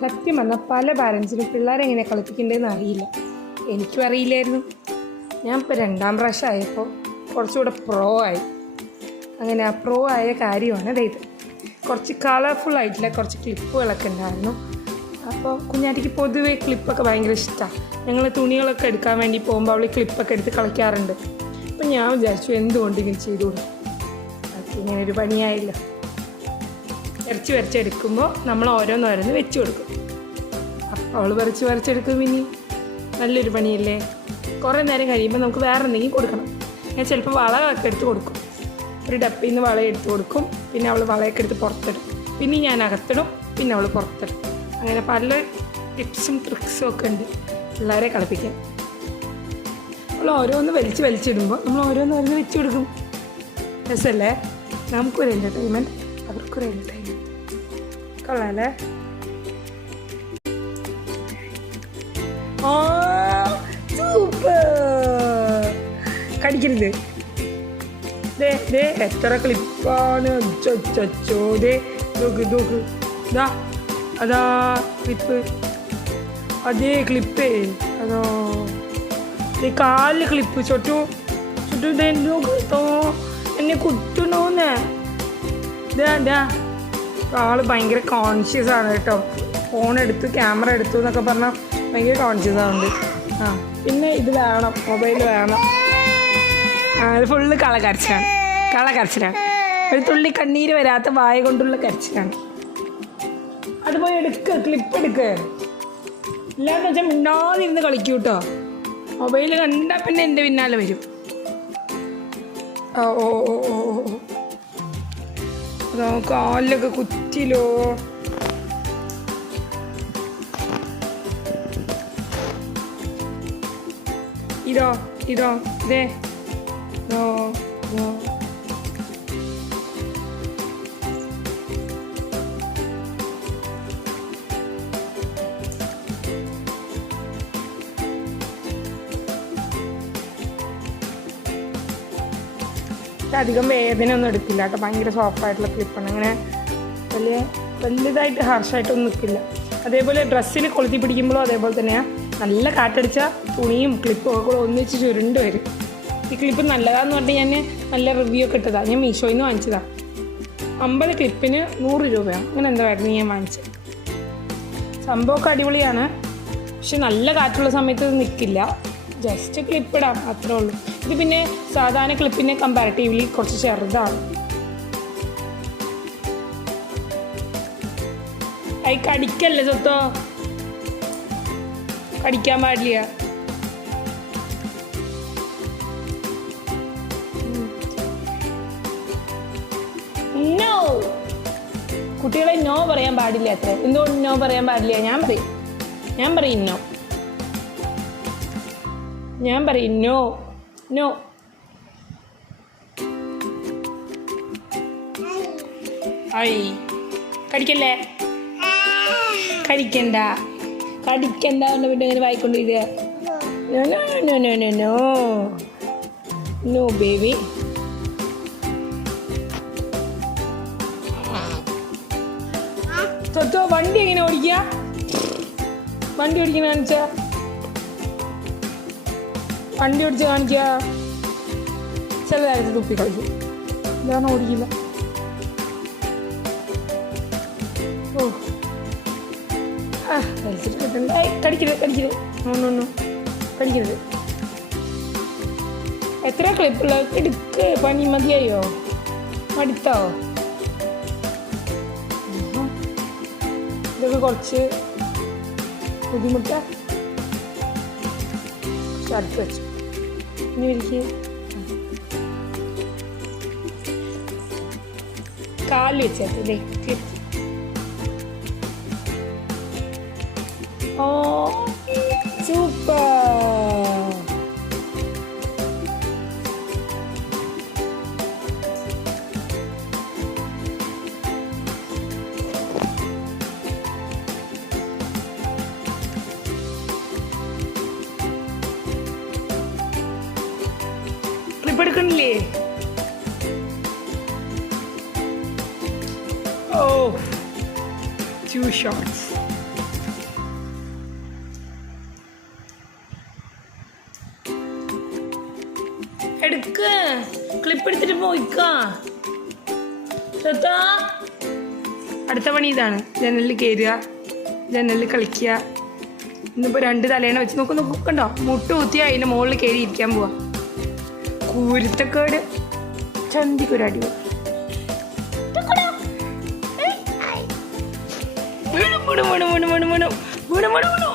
സത്യം പറഞ്ഞാൽ പല പാരൻസിനും പിള്ളേരെ എങ്ങനെ കളിപ്പിക്കേണ്ടതെന്ന് അറിയില്ല. എനിക്കും അറിയില്ലായിരുന്നു. ഞാൻ ഇപ്പോൾ 2ാം പ്രാവശ്യം ആയപ്പോൾ കുറച്ചുകൂടെ പ്രോ ആയി. അങ്ങനെ ആ പ്രോ ആയ കാര്യമാണ് ഇത്. കുറച്ച് കളർഫുള്ളായിട്ടുള്ള കുറച്ച് ക്ലിപ്പുകളൊക്കെ ഉണ്ടായിരുന്നു. അപ്പോൾ കുഞ്ഞാറ്റിക്ക് പൊതുവേ ക്ലിപ്പൊക്കെ ഭയങ്കര ഇഷ്ടമാണ്. ഞങ്ങൾ തുണികളൊക്കെ എടുക്കാൻ വേണ്ടി പോകുമ്പോൾ അവൾ ക്ലിപ്പൊക്കെ എടുത്ത് കളിക്കാറുണ്ട്. അപ്പം ഞാൻ വിചാരിച്ചു എന്തുകൊണ്ട് ഇങ്ങനെ ചെയ്തുകൂടും. അത് ഇങ്ങനെ ഒരു പണിയായില്ല. ഇറച്ചി വരച്ചെടുക്കുമ്പോൾ നമ്മൾ ഓരോന്നോരോന്ന് വെച്ച് കൊടുക്കും. അപ്പോൾ അവൾ വരച്ചെടുക്കും. ഇനി നല്ലൊരു പണിയല്ലേ. കുറേ നേരം കഴിയുമ്പോൾ നമുക്ക് വേറെ എന്തെങ്കിലും കൊടുക്കണം. ഞാൻ ചിലപ്പോൾ വളകളൊക്കെ എടുത്ത് കൊടുക്കും. ഒരു ഡപ്പിയിൽ നിന്ന് വള എടുത്ത് കൊടുക്കും. പിന്നെ അവൾ വളയൊക്കെ എടുത്ത് പുറത്തിടും. പിന്നെ ഞാൻ അകത്തിടും. പിന്നെ അവൾ പുറത്തിടും. അങ്ങനെ പല ടിപ്സും ട്രിക്സും ഒക്കെ ഉണ്ട് പിള്ളേരെ കളിപ്പിക്കാൻ. നമ്മൾ ഓരോന്ന് വലിച്ചിടുമ്പോൾ നമ്മൾ ഓരോന്ന് വെച്ച് കൊടുക്കും. രസമല്ലേ? നമുക്കൊരു എൻ്റർടൈൻമെൻറ്റ്, അവർക്കൊരു എൻ്റർടൈൻമെൻറ്റ്. കൊള്ളാമല്ലേ? സൂപ്പർ. കടിക്കരുത്. ദേ എത്ര ക്ലിപ്പാണ്. ചൊച്ചോ ദേ നോക്ക്. അതാ ക്ലിപ്പ്. അതേ ക്ലിപ്പേ. അതോ കാലിൽ ക്ലിപ്പ്. ചുട്ടു നോക്കോ എന്നെ കുത്തണോന്ന്. ആള് ഭയങ്കര കോൺഷ്യസ് ആണ് കേട്ടോ. ഫോണെടുത്തു, ക്യാമറ എടുത്തു എന്നൊക്കെ പറഞ്ഞാൽ ഭയങ്കര കോൺഷ്യസ് ആവുന്നുണ്ട്. പിന്നെ ഇത് വേണം, മൊബൈൽ വേണം. ഇത് ഫുള്ള് കളക്കരച്ചിലാണ്. ഒരു തുള്ളി കണ്ണീര് വരാത്ത വായ കൊണ്ടുള്ള കരച്ചിലാണ്. അത് പോയി ക്ലിപ്പ് എടുക്ക്. ഇല്ലാന്ന് വെച്ചാൽ മിണ്ടാതിരുന്ന് കളിക്കൂ കേട്ടോ. മൊബൈൽ കണ്ടാൽ പിന്നെ എൻ്റെ പിന്നാലെ വരും. അതോ കാലിലൊക്കെ കുത്തിലോ. ഇതോ ദേ അധികം വേദന ഒന്നും എടുക്കില്ല കേട്ടോ. ഭയങ്കര സോഫ്റ്റായിട്ടുള്ള ക്ലിപ്പാണ്. അങ്ങനെ വലുതായിട്ട് ഹാർഷായിട്ടൊന്നും നിൽക്കില്ല. അതേപോലെ ഡ്രസ്സിൽ കൊളുത്തി പിടിക്കുമ്പോഴും അതേപോലെ തന്നെയാണ്. നല്ല കാറ്റടിച്ച തുണിയും ക്ലിപ്പും ഒക്കെ കൂടെ ഒന്നിച്ച് ചുരുണ്ട് വരും. ഈ ക്ലിപ്പ് നല്ലതാന്ന് പറഞ്ഞിട്ട് ഞാൻ നല്ല റിവ്യൂ ഒക്കെ ഇട്ടതാണ്. ഞാൻ മീഷോയിൽ നിന്ന് വാങ്ങിച്ചതാണ്. 50 ക്ലിപ്പിന് 100 രൂപയാണ്. അങ്ങനെ എന്തായിരുന്നു ഞാൻ വാങ്ങിച്ചത്. സംഭവമൊക്കെ അടിപൊളിയാണ്. പക്ഷെ നല്ല കാറ്റുള്ള സമയത്ത് നിൽക്കില്ല. ജസ്റ്റ് ക്ലിപ്പ് ഇടാം, അത്രേ ഉള്ളൂ. ഇത് പിന്നെ സാധാരണ ക്ലിപ്പിനെ കമ്പാരിറ്റീവ്ലി കുറച്ച് ചെറുതാണ്. കടിക്കല്ലേ സ്വത്തോ, കടിക്കാൻ പാടില്ല. നോ, കുട്ടികളെ നോ പറയാൻ പാടില്ല. അത്ര എന്തുകൊണ്ട് നോ പറയാൻ പാടില്ല? ഞാൻ പറയും നോ. കടിക്കല്ലേ, കടിക്കണ്ട പിന്നെ ഇങ്ങനെ വായിക്കൊണ്ടിരിക്കുക. No baby. തൊത്തോ വണ്ടി എങ്ങനെ ഓടിക്കുക? വണ്ടി ഓടിക്കുന്ന കാണിച്ച വണ്ടി ഓടിച്ച് കാണിക്കുക. ചില നേരത്തെ തുപ്പി കളിക്കും. ഇതാണ് ഓടിക്കില്ല. വലിച്ചിട്ട് കിട്ടണ്ട. കടിക്കരുത്. കടിക്കരുത്. എത്ര ക്ലിപ്പുള്ള എടുക്ക്. പണി മതിയായോ? മടുത്തോ? ഇതൊക്കെ കുറച്ച് ബുദ്ധിമുട്ട. അടുത്ത് വെച്ചു. ഇനി എനിക്ക് കാലിൽ വെച്ചേ ക്ലിപ്പ്. സൂപ്പർ. ക്ലിപ്പ് എടുക്കണില്ലേ? Oh, 2 shots. എടുക്ക്, ക്ലിപ്പ് എടുത്തിട്ട് പോയിക്കാ. അടുത്ത പണി ഇതാണ്, ജനലിൽ കയറുക, ജനലിൽ കളിക്കുക. ഇന്നിപ്പോൾ 2 തലേണ വെച്ച് നോക്കണ്ടോ, മുട്ട് കുത്തി അതിൻ്റെ മുകളിൽ കയറി ഇരിക്കാൻ പോവാ. കുരുത്തക്കേട് ചന്തിക്കൊരടി. വീണു വീണു വീണു വീണു വീണു വീണു വീണു വീണു വീണു.